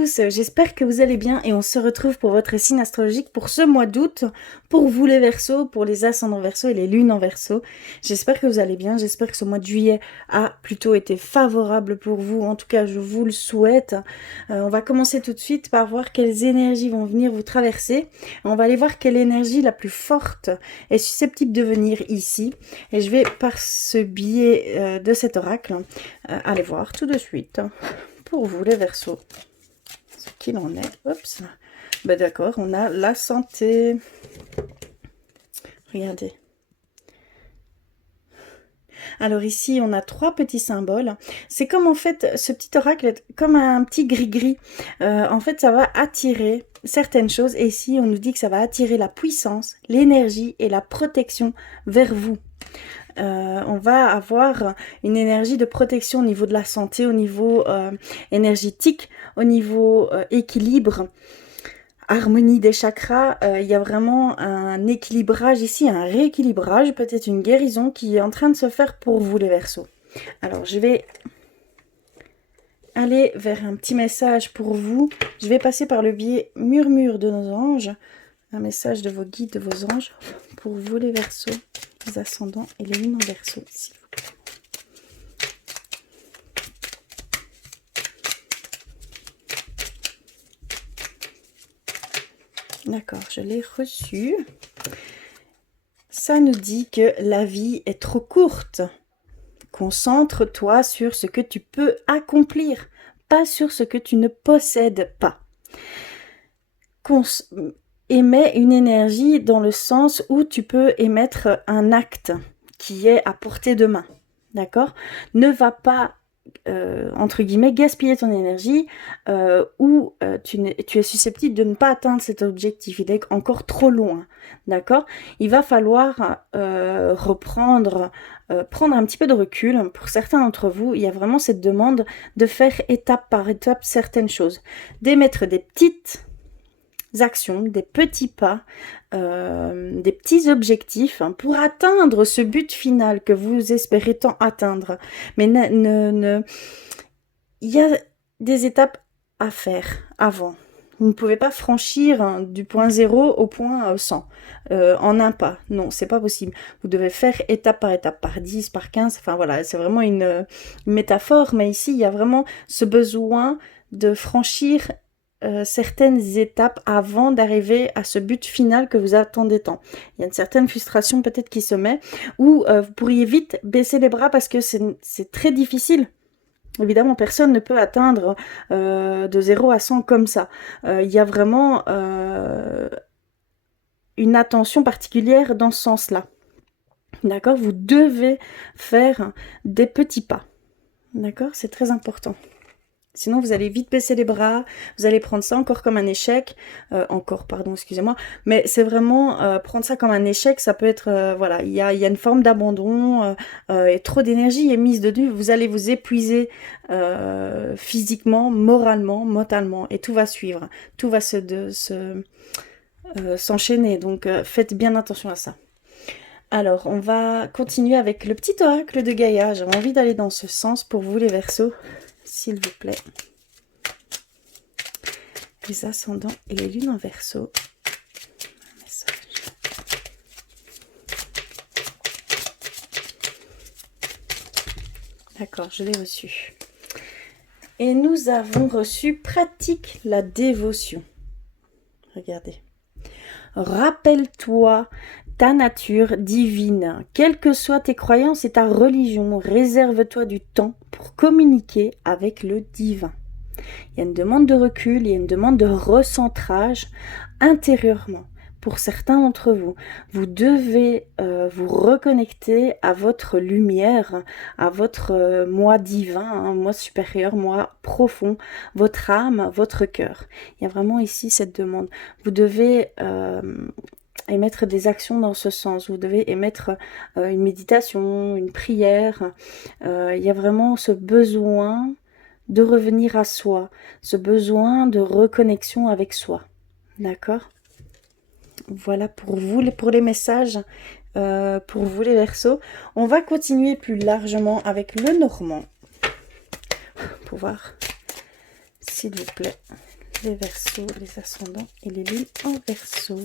tous, j'espère que vous allez bien et on se retrouve pour votre signe astrologique pour ce mois d'août, pour vous les Verseaux, pour les ascendants Verseaux et les lunes en Verseau. J'espère que vous allez bien, j'espère que ce mois de juillet a plutôt été favorable pour vous, en tout cas je vous le souhaite. On va commencer tout de suite par voir quelles énergies vont venir vous traverser. On va aller voir quelle énergie la plus forte est susceptible de venir ici. Et je vais par ce biais de cet oracle aller voir tout de suite pour vous les Verseaux ce qu'il en est. Oups. Ben d'accord, on a la santé. Regardez. Alors ici, on a 3 petits symboles. C'est comme en fait, ce petit oracle est comme un petit gris-gris. En fait, ça va attirer certaines choses. Et ici, on nous dit que ça va attirer la puissance, l'énergie et la protection vers vous. On va avoir une énergie de protection au niveau de la santé, au niveau énergétique, au niveau équilibre, harmonie des chakras. Il y a vraiment un équilibrage ici, un rééquilibrage, peut-être une guérison qui est en train de se faire pour vous les Verseaux. Alors je vais aller vers un petit message pour vous. Je vais passer par le biais murmure de nos anges, un message de vos guides, de vos anges pour vous les Verseaux, les ascendants et les lunes en Verseau, s'il vous plaît. D'accord, je l'ai reçu. Ça nous dit que la vie est trop courte. Concentre-toi sur ce que tu peux accomplir, pas sur ce que tu ne possèdes pas. Émets une énergie dans le sens où tu peux émettre un acte qui est à portée de main. D'accord ? Ne va pas, entre guillemets, gaspiller ton énergie où tu es susceptible de ne pas atteindre cet objectif. Il est encore trop loin. D'accord ? Il va falloir prendre un petit peu de recul. Pour certains d'entre vous, il y a vraiment cette demande de faire étape par étape certaines choses. D'émettre des petites actions, des petits pas, des petits objectifs pour atteindre ce but final que vous espérez tant atteindre. Mais il y a des étapes à faire avant. Vous ne pouvez pas franchir du point 0 au point 100 en un pas. Non, c'est pas possible. Vous devez faire étape, par 10, par 15. Enfin voilà, c'est vraiment une métaphore. Mais ici, il y a vraiment ce besoin de franchir certaines étapes avant d'arriver à ce but final que vous attendez tant. Il y a une certaine frustration peut-être qui se met, ou vous pourriez vite baisser les bras parce que c'est très difficile. Évidemment, personne ne peut atteindre de 0 à 100 comme ça. Il y a vraiment une attention particulière dans ce sens-là. D'accord ? Vous devez faire des petits pas. D'accord ? C'est très important. Sinon, vous allez vite baisser les bras, vous allez prendre ça encore comme un échec. Excusez-moi. Mais c'est vraiment prendre ça comme un échec, ça peut être, voilà, il y a une forme d'abandon et trop d'énergie est mise dessus. Vous allez vous épuiser physiquement, moralement, mentalement et tout va suivre. Tout va s'enchaîner, donc faites bien attention à ça. Alors, on va continuer avec le petit oracle de Gaïa. J'avais envie d'aller dans ce sens pour vous les Verseaux. S'il vous plaît. Les ascendants et les lunes en Verseau. Un message. D'accord, je l'ai reçu. Et nous avons reçu pratique la dévotion. Regardez. Rappelle-toi ta nature divine. Quelles que soient tes croyances et ta religion, réserve-toi du temps pour communiquer avec le divin. Il y a une demande de recul, il y a une demande de recentrage intérieurement. Pour certains d'entre vous, vous devez vous reconnecter à votre lumière, à votre moi divin, moi supérieur, moi profond, votre âme, votre cœur. Il y a vraiment ici cette demande. Vous devez émettre des actions dans ce sens. Vous devez émettre une méditation, une prière. Il y a vraiment ce besoin de revenir à soi, ce besoin de reconnexion avec soi. D'accord ? Voilà pour vous, pour les messages, pour vous les Verseaux. On va continuer plus largement avec le Normand. Pour voir, s'il vous plaît. les Verseaux, les ascendants et les lunes en Verseau.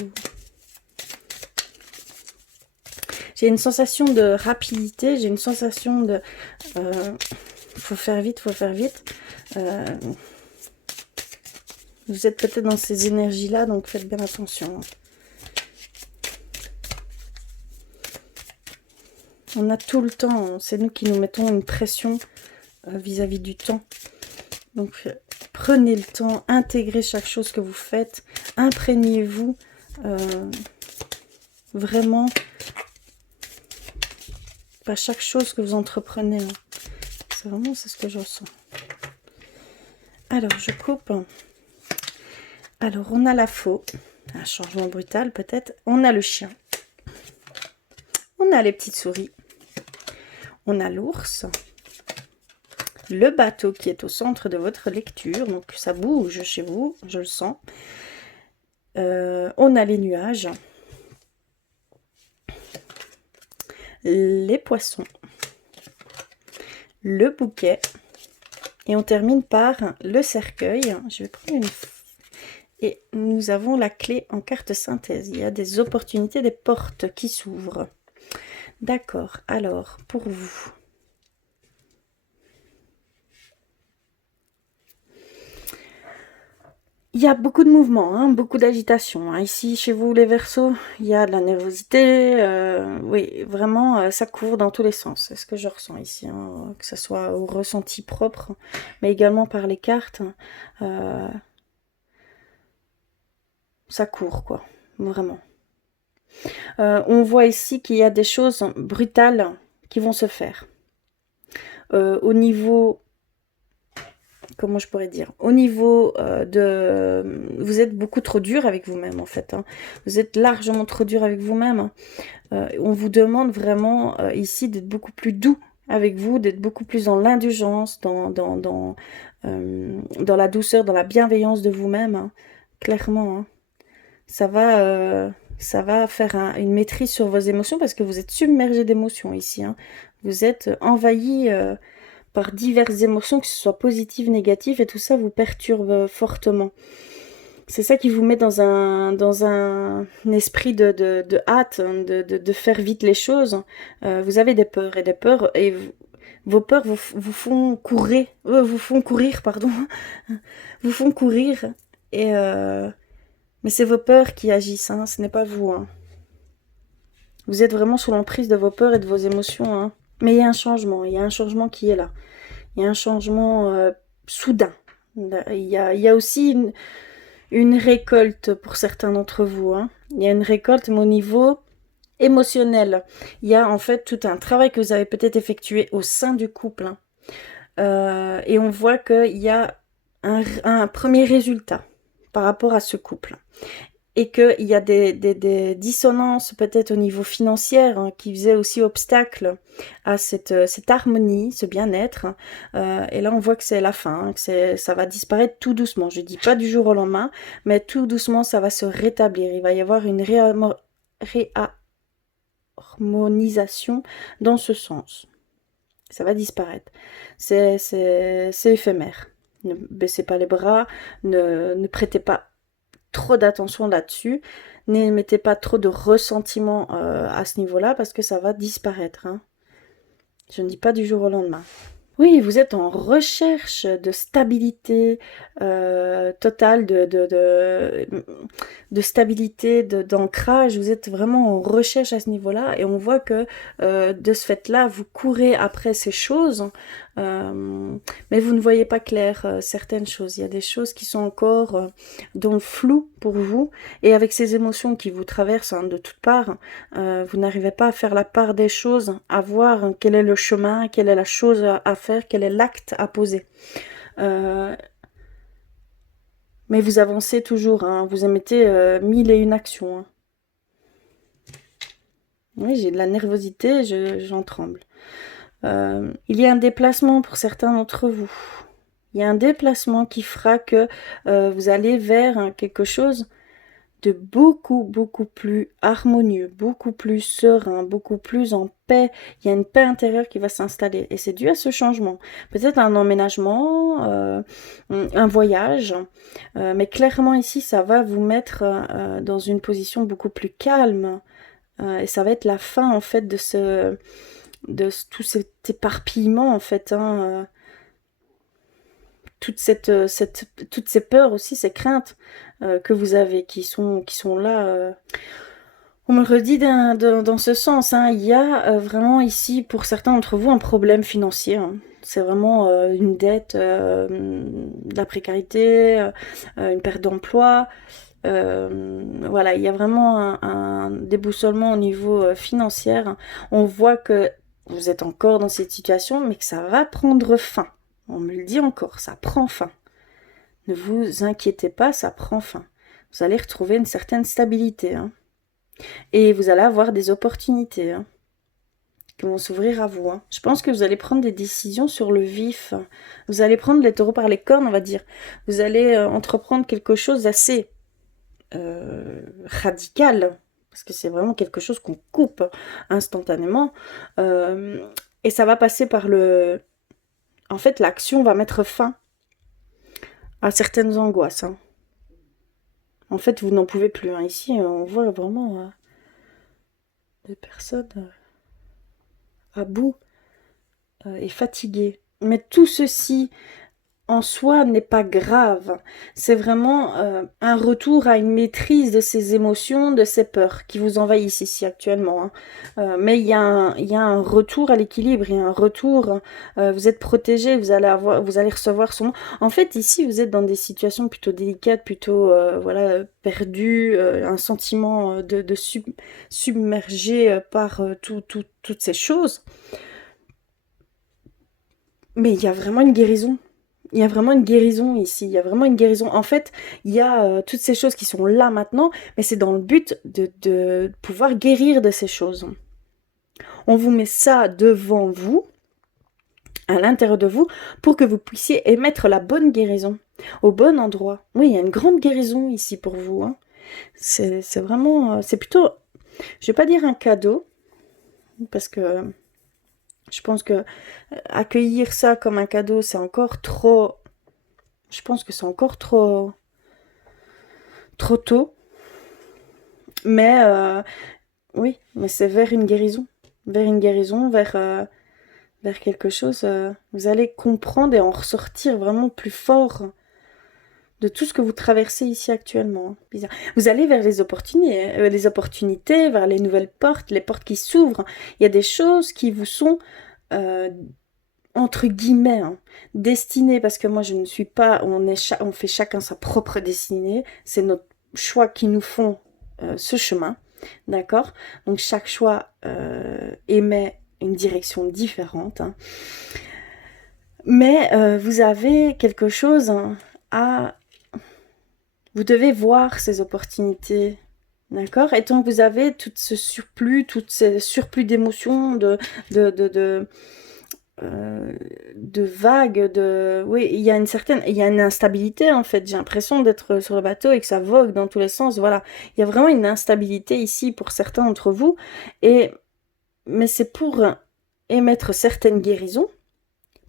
J'ai une sensation de rapidité, j'ai une sensation de... faut faire vite, faut faire vite. Vous êtes peut-être dans ces énergies-là, donc faites bien attention. On a tout le temps, c'est nous qui nous mettons une pression vis-à-vis du temps. Donc prenez le temps, intégrez chaque chose que vous faites, imprégnez-vous vraiment par chaque chose que vous entreprenez. Hein. C'est vraiment ce que je ressens. Alors je coupe. Alors on a la faux, un changement brutal peut-être. On a le chien. On a les petites souris. On a l'ours. Le bateau qui est au centre de votre lecture. Donc ça bouge chez vous, je le sens. On a les nuages. Les poissons. Le bouquet. Et on termine par le cercueil. Je vais prendre une... Et nous avons la clé en carte synthèse. Il y a des opportunités, des portes qui s'ouvrent. D'accord. Alors, pour vous... Il y a beaucoup de mouvements, hein, beaucoup d'agitation. Hein. Ici, chez vous, les Verseaux, il y a de la nervosité. Oui, vraiment, ça court dans tous les sens. C'est ce que je ressens ici, hein, que ce soit au ressenti propre, mais également par les cartes. Ça court, quoi, vraiment. On voit ici qu'il y a des choses brutales qui vont se faire. Au niveau... Comment je pourrais dire, au niveau de... Vous êtes beaucoup trop dur avec vous-même, en fait. Hein. Vous êtes largement trop dur avec vous-même. On vous demande vraiment, ici, d'être beaucoup plus doux avec vous, d'être beaucoup plus dans l'indulgence, dans la douceur, dans la bienveillance de vous-même. Hein. Clairement. Hein. Ça va faire une maîtrise sur vos émotions, parce que vous êtes submergé d'émotions, ici. Hein. Vous êtes envahi... par diverses émotions, que ce soit positives, négatives, et tout ça vous perturbe fortement. C'est ça qui vous met dans un esprit de hâte, hein, de faire vite les choses. Vous avez des peurs, et vos peurs vous font courir, pardon, vous font courir, mais c'est vos peurs qui agissent, hein, ce n'est pas vous. Hein. Vous êtes vraiment sous l'emprise de vos peurs et de vos émotions, hein. Mais il y a un changement qui est là. Il y a un changement soudain. Il y a aussi une récolte pour certains d'entre vous. Hein. Il y a une récolte, mais au niveau émotionnel. Il y a en fait tout un travail que vous avez peut-être effectué au sein du couple. Hein. Et on voit qu'il y a un premier résultat par rapport à ce couple. Et qu'il y a des dissonances peut-être au niveau financier, hein, qui faisaient aussi obstacle à cette harmonie, ce bien-être. Et là, on voit que c'est la fin, hein, que ça va disparaître tout doucement. Je ne dis pas du jour au lendemain, mais tout doucement, ça va se rétablir. Il va y avoir une réharmonisation dans ce sens. Ça va disparaître. C'est éphémère. Ne baissez pas les bras, ne prêtez pas trop d'attention là-dessus, ne mettez pas trop de ressentiment à ce niveau-là, parce que ça va disparaître. Hein. Je ne dis pas du jour au lendemain. Oui, vous êtes en recherche de stabilité totale, de stabilité, d'ancrage. Vous êtes vraiment en recherche à ce niveau-là, et on voit que de ce fait-là, vous courez après ces choses, mais vous ne voyez pas clair certaines choses. Il y a des choses qui sont encore dans le flou pour vous, et avec ces émotions qui vous traversent, hein, de toutes parts, vous n'arrivez pas à faire la part des choses, à voir quel est le chemin, quelle est la chose à faire, quel est l'acte à poser. Mais vous avancez toujours, hein, vous émettez 1001 actions. Hein. Oui, j'ai de la nervosité, j'en tremble. Il y a un déplacement pour certains d'entre vous. Il y a un déplacement qui fera que vous allez vers quelque chose de beaucoup plus harmonieux, beaucoup plus serein, beaucoup plus en paix. Il y a une paix intérieure qui va s'installer et c'est dû à ce changement. Peut-être un emménagement, un voyage, mais clairement ici, ça va vous mettre dans une position beaucoup plus calme et ça va être la fin en fait tout cet éparpillement en fait, hein, toutes ces peurs aussi, ces craintes que vous avez, qui sont là. On me le redit dans ce sens, hein, il y a vraiment ici, pour certains d'entre vous, un problème financier. Hein. C'est vraiment une dette, de la précarité, une perte d'emploi. Voilà, il y a vraiment un déboussolement au niveau financier. On voit que vous êtes encore dans cette situation, mais que ça va prendre fin. On me le dit encore, ça prend fin. Ne vous inquiétez pas, ça prend fin. Vous allez retrouver une certaine stabilité. Hein. Et vous allez avoir des opportunités hein, qui vont s'ouvrir à vous. Hein. Je pense que vous allez prendre des décisions sur le vif. Vous allez prendre les taureaux par les cornes, on va dire. Vous allez entreprendre quelque chose d'assez radical. Parce que c'est vraiment quelque chose qu'on coupe instantanément. Et ça va passer par le... En fait, l'action va mettre fin à certaines angoisses. Hein. En fait, vous n'en pouvez plus. Hein. Ici, on voit vraiment des personnes à bout et fatiguées. Mais tout ceci, en soi, n'est pas grave. C'est vraiment un retour à une maîtrise de ces émotions, de ces peurs qui vous envahissent ici actuellement. Hein. Mais il y a un retour à l'équilibre, il y a un retour. Vous êtes protégé, vous allez recevoir son... En fait, ici, vous êtes dans des situations plutôt délicates, plutôt voilà, perdues, un sentiment de submergé par toutes ces choses. Mais il y a vraiment une guérison. Il y a vraiment une guérison ici, il y a vraiment une guérison. En fait, il y a toutes ces choses qui sont là maintenant, mais c'est dans le but de pouvoir guérir de ces choses. On vous met ça devant vous, à l'intérieur de vous, pour que vous puissiez émettre la bonne guérison, au bon endroit. Oui, il y a une grande guérison ici pour vous. Hein. C'est vraiment... c'est plutôt... Je vais pas dire un cadeau, parce que... Je pense que accueillir ça comme un cadeau, c'est encore trop... Je pense que c'est encore trop tôt. Mais oui, mais c'est vers une guérison. Vers une guérison, vers quelque chose. Vous allez comprendre et en ressortir vraiment plus fort de tout ce que vous traversez ici actuellement. Bizarre. Vous allez vers les opportunités, vers les nouvelles portes, les portes qui s'ouvrent. Il y a des choses qui vous sont... entre guillemets, hein, destinée, parce que moi je ne suis pas, on fait chacun sa propre destinée, c'est notre choix qui nous font ce chemin, d'accord? Donc chaque choix émet une direction différente, hein. Mais vous avez quelque chose hein, vous devez voir ces opportunités, d'accord? Et tant que vous avez tout ce surplus d'émotions, de vagues, oui, il y a une instabilité en fait, j'ai l'impression d'être sur le bateau et que ça vogue dans tous les sens, voilà, il y a vraiment une instabilité ici pour certains d'entre vous, mais c'est pour émettre certaines guérisons,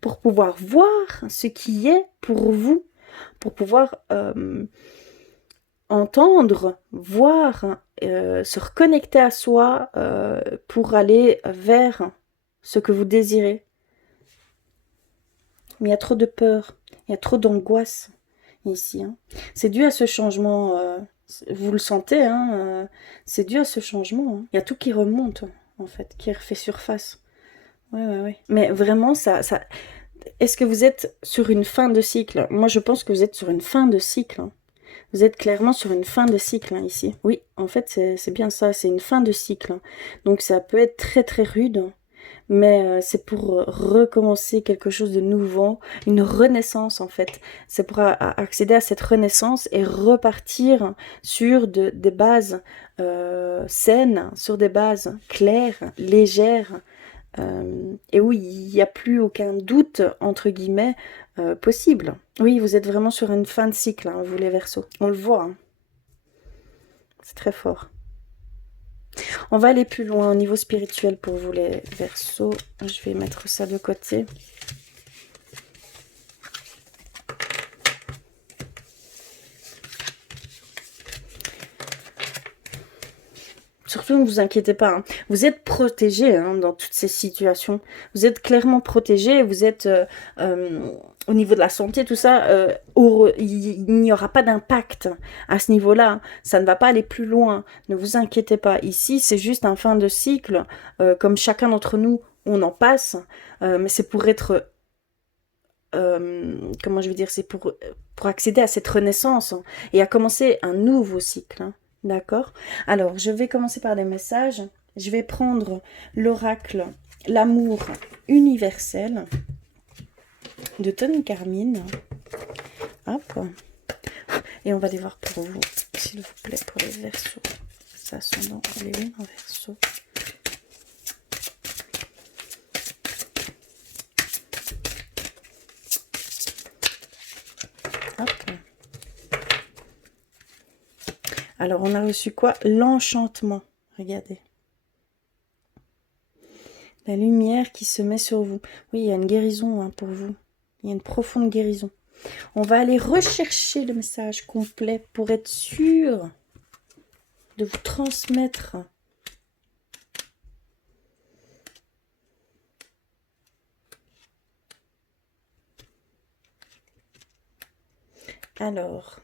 pour pouvoir voir ce qui est pour vous, pour pouvoir entendre, voir, se reconnecter à soi pour aller vers ce que vous désirez. Mais il y a trop de peur, il y a trop d'angoisse ici. Hein. C'est dû à ce changement, vous le sentez, hein, c'est dû à ce changement. Hein. Il y a tout qui remonte, en fait, qui refait surface. Ouais. Mais vraiment, ça... Est-ce que vous êtes sur une fin de cycle? Moi, je pense que vous êtes sur une fin de cycle. Hein. Vous êtes clairement sur une fin de cycle hein, ici. Oui, en fait, c'est bien ça, c'est une fin de cycle. Hein. Donc ça peut être très très rude. Hein. Mais c'est pour recommencer quelque chose de nouveau, une renaissance en fait. C'est pour accéder à cette renaissance et repartir sur des bases saines, sur des bases claires, légères, et où il n'y a plus aucun doute, entre guillemets, possible. Oui, vous êtes vraiment sur une fin de cycle, hein, vous les Verseaux. On le voit. Hein. C'est très fort. On va aller plus loin au niveau spirituel pour vous les Verseaux. Je vais mettre ça de côté. Surtout, ne vous inquiétez pas. Hein. Vous êtes protégés dans toutes ces situations. Vous êtes clairement protégés. Vous êtes au niveau de la santé, tout ça. Il n'y aura pas d'impact à ce niveau-là. Ça ne va pas aller plus loin. Ne vous inquiétez pas. Ici, c'est juste un fin de cycle. Comme chacun d'entre nous, on en passe. Mais c'est pour être... comment je veux dire, c'est pour accéder à cette renaissance et à commencer un nouveau cycle. Hein. D'accord? Alors, je vais commencer par les messages. Je vais prendre l'oracle L'amour universel de Tony Carmine. Hop. Et on va les voir pour vous, s'il vous plaît, pour les Verseaux. Ça, ascendant, les lunes en Verseau. Hop. Alors, on a reçu quoi? L'enchantement. Regardez. La lumière qui se met sur vous. Oui, il y a une guérison pour vous. Il y a une profonde guérison. On va aller rechercher le message complet pour être sûr de vous transmettre. Alors,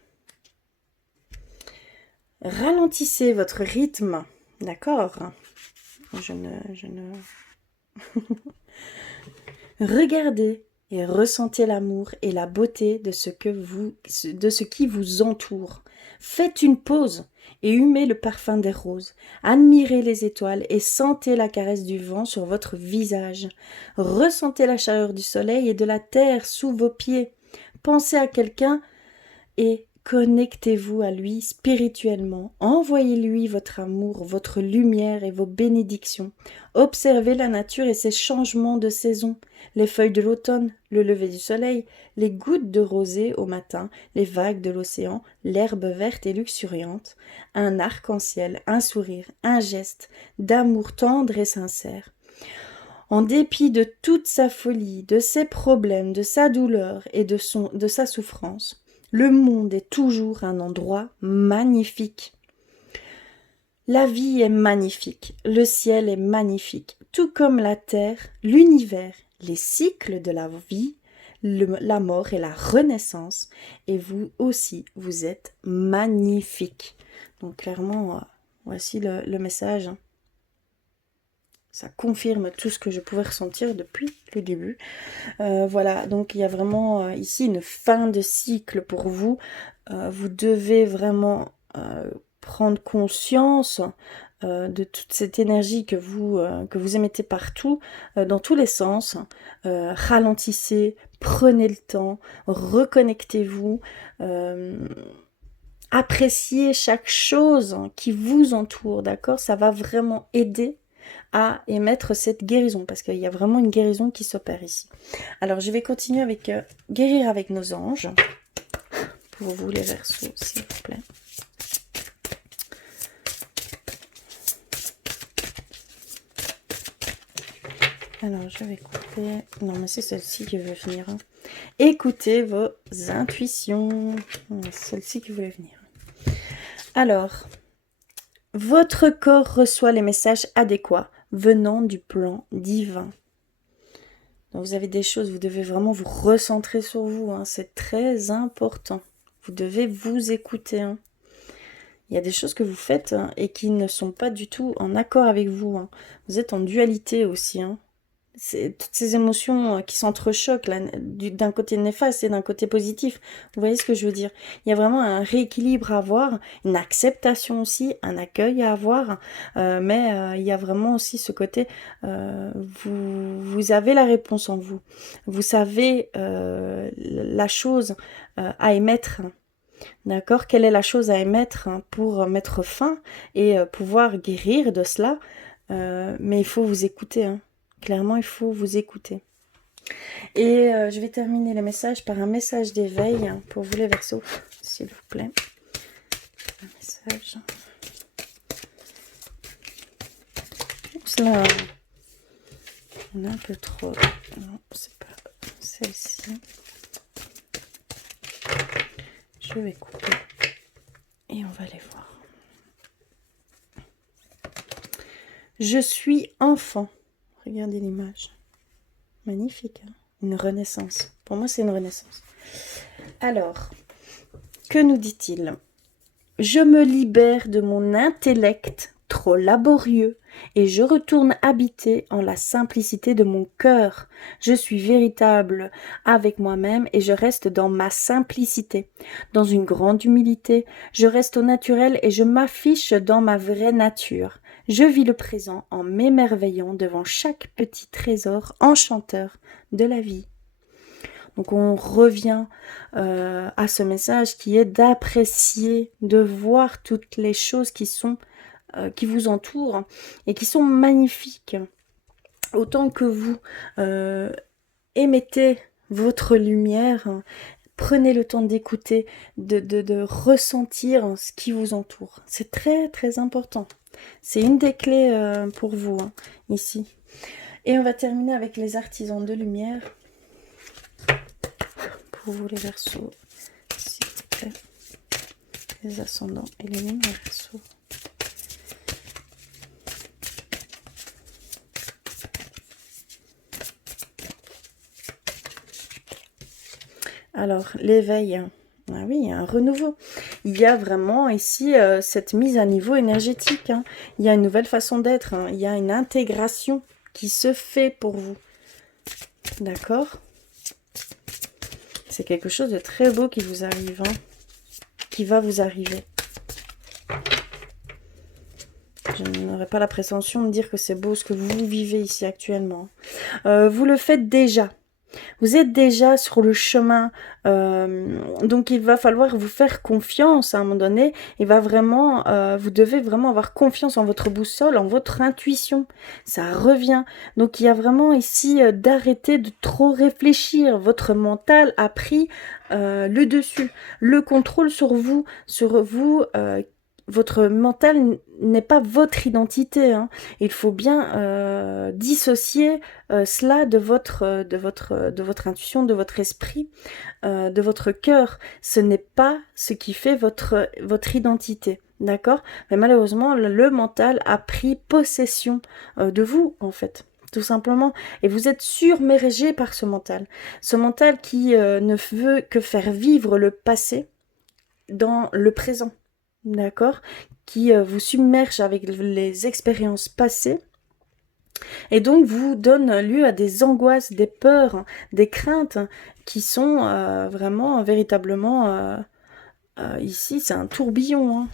ralentissez votre rythme, d'accord? Je ne... Regardez et ressentez l'amour et la beauté de ce qui vous entoure. Faites une pause et humez le parfum des roses. Admirez les étoiles et sentez la caresse du vent sur votre visage. Ressentez la chaleur du soleil et de la terre sous vos pieds. Pensez à quelqu'un et connectez-vous à lui spirituellement. Envoyez-lui votre amour, votre lumière et vos bénédictions. Observez la nature et ses changements de saison. Les feuilles de l'automne, le lever du soleil, les gouttes de rosée au matin, les vagues de l'océan, l'herbe verte et luxuriante, un arc-en-ciel, un sourire, un geste d'amour tendre et sincère. En dépit de toute sa folie, de ses problèmes, de sa douleur et de sa souffrance, le monde est toujours un endroit magnifique. La vie est magnifique, le ciel est magnifique, tout comme la terre, l'univers, les cycles de la vie, la mort et la renaissance. Et vous aussi, vous êtes magnifique. Donc clairement, voici le message. Ça confirme tout ce que je pouvais ressentir depuis le début. Voilà, donc il y a vraiment ici une fin de cycle pour vous. Vous devez vraiment prendre conscience de toute cette énergie que vous émettez partout, dans tous les sens. Ralentissez, prenez le temps, reconnectez-vous. Appréciez chaque chose qui vous entoure, d'accord? Ça va vraiment aider à émettre cette guérison, parce qu'il y a vraiment une guérison qui s'opère ici. Alors, je vais continuer avec guérir avec nos anges, pour vous les Verseaux, s'il vous plaît. Alors, je vais couper... Non, mais c'est celle-ci qui veut venir. Hein. Écoutez vos intuitions. Celle-ci qui voulait venir. Alors, votre corps reçoit les messages adéquats venant du plan divin. Donc vous avez des choses, vous devez vraiment vous recentrer sur vous, hein, c'est très important. Vous devez vous écouter. Hein. Il y a des choses que vous faites et qui ne sont pas du tout en accord avec vous. Hein. Vous êtes en dualité aussi. Hein. C'est toutes ces émotions qui s'entrechoquent d'un côté néfaste et d'un côté positif. Vous voyez ce que je veux dire? Il y a vraiment un rééquilibre à avoir, une acceptation aussi, un accueil à avoir, mais il y a vraiment aussi ce côté, vous avez la réponse en vous. Vous savez la chose à émettre. D'accord? Quelle est la chose à émettre pour mettre fin et pouvoir guérir de cela? Mais il faut vous écouter, hein. Clairement, il faut vous écouter. Et je vais terminer les messages par un message d'éveil pour vous les Verseaux, s'il vous plaît. Un message. Là, on a un peu trop. Non, c'est pas celle-ci. Je vais couper et on va les voir. Je suis enfant. Regardez l'image. Magnifique, hein? Une renaissance. Pour moi, c'est une renaissance. Alors, que nous dit-il? Je me libère de mon intellect trop laborieux et je retourne habiter en la simplicité de mon cœur. Je suis véritable avec moi-même et je reste dans ma simplicité. Dans une grande humilité, je reste au naturel et je m'affiche dans ma vraie nature. Je vis le présent en m'émerveillant devant chaque petit trésor enchanteur de la vie. Donc on revient à ce message qui est d'apprécier, de voir toutes les choses qui vous entourent et qui sont magnifiques. Autant que vous émettez votre lumière, prenez le temps d'écouter, de ressentir ce qui vous entoure. C'est très très important. C'est une des clés pour vous, hein, ici. Et on va terminer avec les artisans de lumière. Pour vous les Verseaux, s'il vous plaît, les ascendants et les lignes Verseaux. Alors, l'éveil, ah oui, il y a un renouveau. Il y a vraiment ici cette mise à niveau énergétique, hein. Il y a une nouvelle façon d'être, hein. Il y a une intégration qui se fait pour vous. D'accord ? C'est quelque chose de très beau qui vous arrive, hein, qui va vous arriver. Je n'aurais pas la prétention de dire que c'est beau ce que vous vivez ici actuellement. Vous le faites déjà. Vous êtes déjà sur le chemin, donc il va falloir vous faire confiance à un moment donné. Il va vraiment, vous devez vraiment avoir confiance en votre boussole, en votre intuition. Ça revient. Donc il y a vraiment ici d'arrêter de trop réfléchir. Votre mental a pris le dessus, le contrôle sur vous, votre mental n'est pas votre identité, hein. Il faut bien dissocier cela de votre intuition, de votre esprit, de votre cœur. Ce n'est pas ce qui fait votre identité, d'accord? Mais malheureusement, le mental a pris possession de vous, en fait. Tout simplement. Et vous êtes submergé par ce mental. Ce mental qui ne veut que faire vivre le passé dans le présent. D'accord, qui vous submerge avec les expériences passées et donc vous donne lieu à des angoisses, des peurs, des craintes qui sont vraiment, véritablement, ici c'est un tourbillon, hein.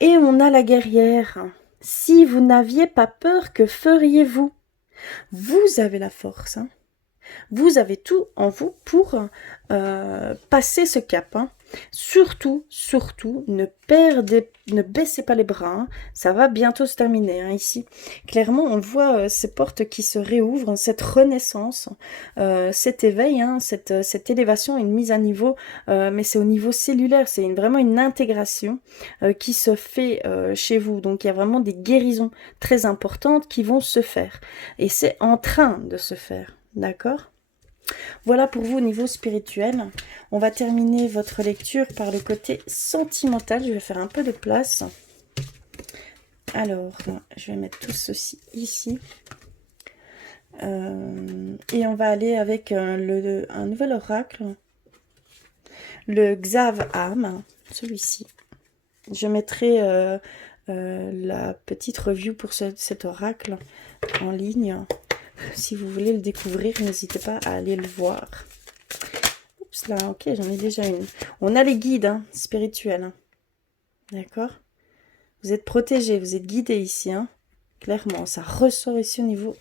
Et on a la guerrière. Si vous n'aviez pas peur, que feriez-vous? Vous avez la force, hein. Vous avez tout en vous pour passer ce cap, hein. Surtout, ne baissez pas les bras, hein. Ça va bientôt se terminer, hein, ici. Clairement, on voit ces portes qui se réouvrent, cette renaissance, cet éveil, hein, cette élévation, une mise à niveau, mais c'est au niveau cellulaire, c'est vraiment une intégration qui se fait chez vous. Donc, il y a vraiment des guérisons très importantes qui vont se faire. Et c'est en train de se faire, d'accord ? Voilà pour vous au niveau spirituel. On va terminer votre lecture par le côté sentimental. Je vais faire un peu de place. Alors, je vais mettre tout ceci ici. Et on va aller avec un nouvel oracle. Le Xav Am, celui-ci. Je mettrai la petite review pour cet oracle en ligne. Si vous voulez le découvrir, n'hésitez pas à aller le voir. Oups là, ok, j'en ai déjà une. On a les guides, hein, spirituels. Hein. D'accord? Vous êtes protégés, vous êtes guidés ici. Hein. Clairement, ça ressort ici au niveau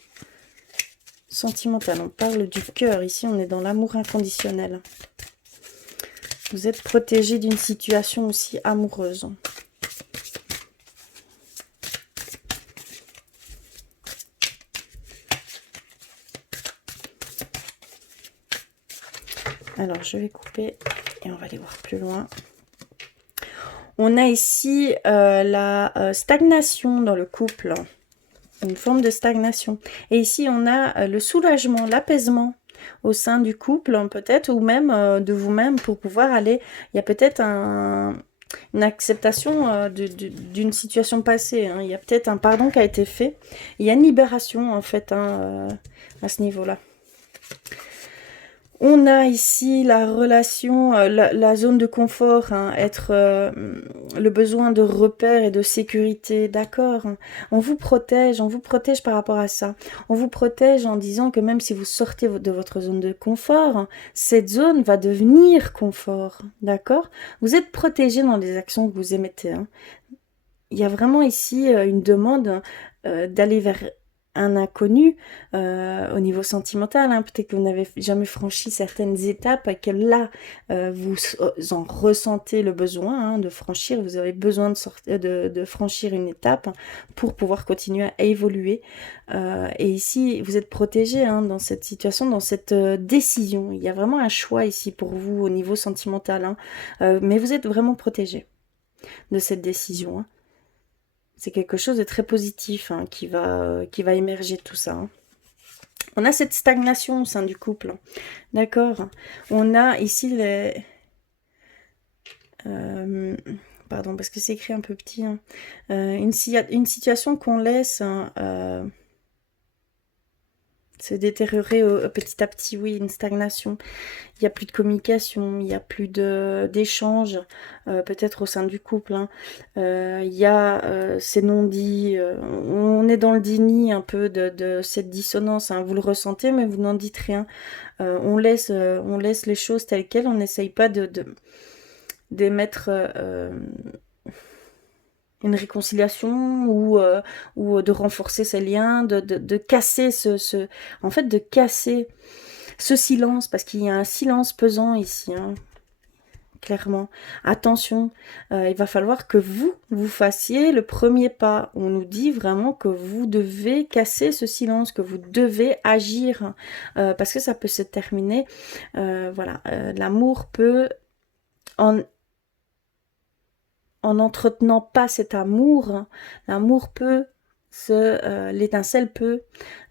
sentimental. On parle du cœur. Ici, on est dans l'amour inconditionnel. Vous êtes protégés d'une situation aussi amoureuse. Alors, je vais couper et on va aller voir plus loin. On a ici la stagnation dans le couple. une forme de stagnation. Et ici, on a le soulagement, l'apaisement au sein du couple, hein, peut-être, ou même de vous-même pour pouvoir aller... Il y a peut-être une acceptation d'une situation passée. Hein. Il y a peut-être un pardon qui a été fait. Il y a une libération, en fait, hein, à ce niveau-là. On a ici la relation, la zone de confort, hein, être le besoin de repères et de sécurité, d'accord. On vous protège par rapport à ça. On vous protège en disant que même si vous sortez de votre zone de confort, cette zone va devenir confort, d'accord. Vous êtes protégé dans les actions que vous émettez. Hein. Il y a vraiment ici une demande d'aller vers un inconnu au niveau sentimental. Hein. Peut-être que vous n'avez jamais franchi certaines étapes et que là, vous en ressentez le besoin hein, de franchir. Vous avez besoin de franchir une étape pour pouvoir continuer à évoluer. Et ici, vous êtes protégé hein, dans cette situation, dans cette décision. Il y a vraiment un choix ici pour vous au niveau sentimental. Hein. Mais vous êtes vraiment protégé de cette décision. Hein. C'est quelque chose de très positif hein, qui va émerger de tout ça. Hein. On a cette stagnation au sein du couple. Hein. D'accord. On a ici les... pardon, parce que c'est écrit un peu petit. Hein. Une situation qu'on laisse... Hein, se détériorer petit à petit, oui, une stagnation. Il n'y a plus de communication, il n'y a plus d'échange, peut-être au sein du couple. Hein. Il y a ces non-dits, on est dans le déni un peu de cette dissonance. Hein. Vous le ressentez, mais vous n'en dites rien. On laisse les choses telles quelles, on n'essaye pas d'émettre... une réconciliation ou de renforcer ces liens, de casser en fait, de casser ce silence, parce qu'il y a un silence pesant ici, hein, clairement. Attention, il va falloir que vous fassiez le premier pas. On nous dit vraiment que vous devez casser ce silence, que vous devez agir, parce que ça peut se terminer. Voilà, l'amour peut... En n'entretenant pas cet amour, hein, l'amour peut l'étincelle peut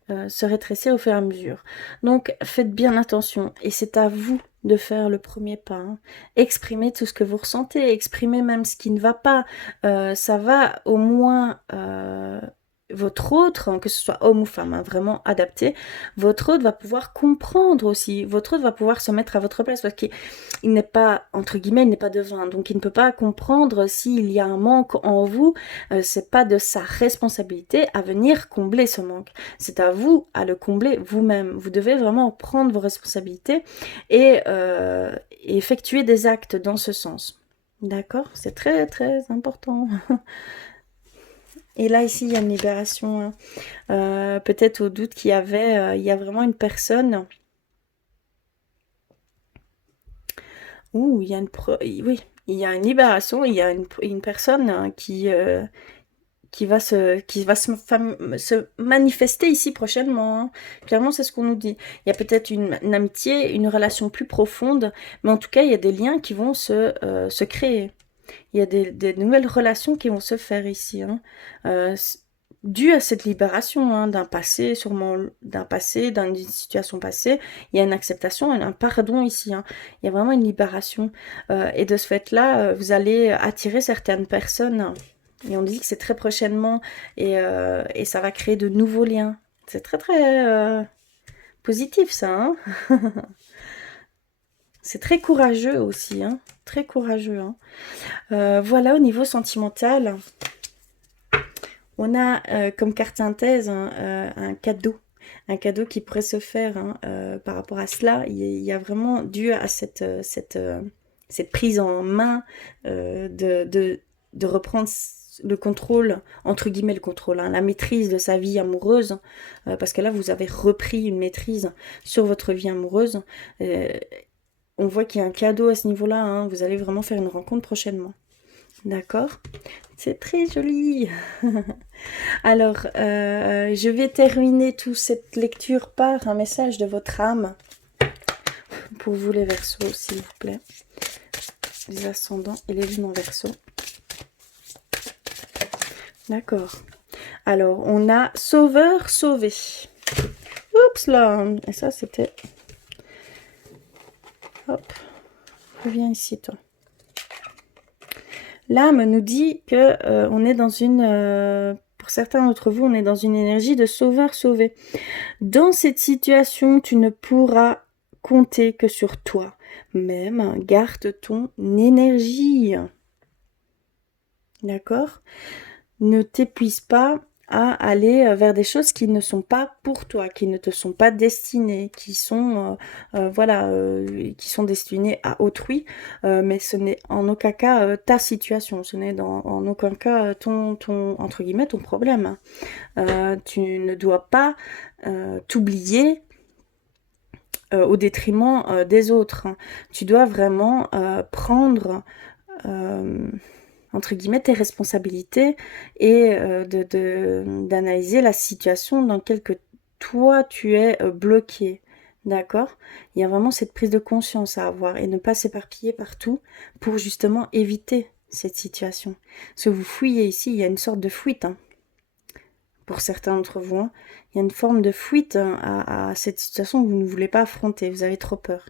se rétrécir au fur et à mesure. Donc faites bien attention et c'est à vous de faire le premier pas. Hein. Exprimez tout ce que vous ressentez, exprimez même ce qui ne va pas. Ça va au moins votre autre, hein, que ce soit homme ou femme, hein, vraiment adapté, votre autre va pouvoir comprendre aussi, votre autre va pouvoir se mettre à votre place parce qu'il n'est pas, entre guillemets, il n'est pas devin, donc il ne peut pas comprendre s'il y a un manque en vous, c'est pas de sa responsabilité à venir combler ce manque, c'est à vous à le combler vous-même, vous devez vraiment prendre vos responsabilités et effectuer des actes dans ce sens, d'accord, c'est très très important. Et là, ici, il y a une libération. Hein. Peut-être au doute qu'il y avait, il y a vraiment une personne. Ouh, il y a oui, il y a une libération. Il y a une personne hein, qui va se manifester ici prochainement. Hein. Clairement, c'est ce qu'on nous dit. Il y a peut-être une amitié, une relation plus profonde, mais en tout cas, il y a des liens qui vont se créer. Il y a des nouvelles relations qui vont se faire ici, hein. Dû à cette libération hein, d'un passé, sûrement d'un passé, d'une situation passée, il y a une acceptation, un pardon ici. Hein. Il y a vraiment une libération. Et de ce fait-là, vous allez attirer certaines personnes. Et on dit que c'est très prochainement et ça va créer de nouveaux liens. C'est très très positif ça. Hein. C'est très courageux aussi. Hein. Très courageux. Hein. Voilà au niveau sentimental. On a comme carte synthèse hein, un cadeau qui pourrait se faire hein, par rapport à cela. Il y a vraiment dû à cette prise en main de reprendre le contrôle, entre guillemets le contrôle, hein, la maîtrise de sa vie amoureuse, parce que là vous avez repris une maîtrise sur votre vie amoureuse. On voit qu'il y a un cadeau à ce niveau-là, hein, vous allez vraiment faire une rencontre prochainement. D'accord? C'est très joli. Alors, je vais terminer toute cette lecture par un message de votre âme. Pour vous les Verseaux, s'il vous plaît. Les ascendants et les lunes en Verseau. D'accord. Alors, on a sauveur, sauvé. Oups là. Et ça, c'était... Hop. Reviens ici, toi. L'âme nous dit que on est dans une... pour certains d'entre vous, on est dans une énergie de sauveur, sauvé. Dans cette situation, tu ne pourras compter que sur toi. Même, garde ton énergie. D'accord? Ne t'épuise pas à aller vers des choses qui ne sont pas pour toi, qui ne te sont pas destinées, qui sont qui sont destinées à autrui, mais ce n'est en aucun cas ta situation, ce n'est en aucun cas ton entre guillemets ton problème. Tu ne dois pas t'oublier au détriment des autres. Tu dois vraiment prendre entre guillemets, tes responsabilités et d'analyser la situation dans laquelle que toi, tu es bloqué. D'accord? Il y a vraiment cette prise de conscience à avoir et ne pas s'éparpiller partout pour justement éviter cette situation. Parce que vous fouillez ici, il y a une sorte de fuite. Hein. Pour certains d'entre vous, hein. Il y a une forme de fuite à cette situation que vous ne voulez pas affronter. Vous avez trop peur.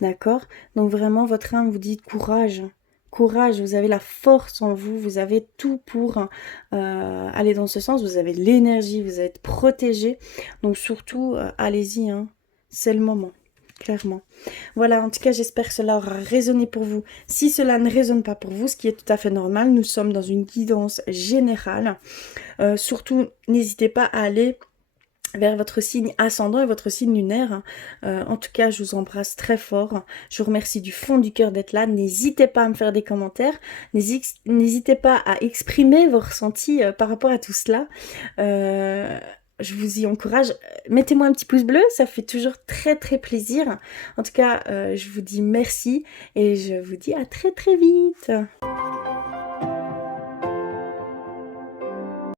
D'accord? Donc vraiment, votre âme vous dit courage. Courage, vous avez la force en vous, vous avez tout pour aller dans ce sens, vous avez l'énergie, vous êtes protégé. Donc surtout, allez-y, hein. C'est le moment, clairement. Voilà, en tout cas, j'espère que cela aura résonné pour vous. Si cela ne résonne pas pour vous, ce qui est tout à fait normal, nous sommes dans une guidance générale. Surtout, n'hésitez pas à aller vers votre signe ascendant et votre signe lunaire. En tout cas, je vous embrasse très fort. Je vous remercie du fond du cœur d'être là. N'hésitez pas à me faire des commentaires. N'hésitez pas à exprimer vos ressentis par rapport à tout cela. Je vous y encourage. Mettez-moi un petit pouce bleu, ça fait toujours très très plaisir. En tout cas, je vous dis merci et je vous dis à très très vite.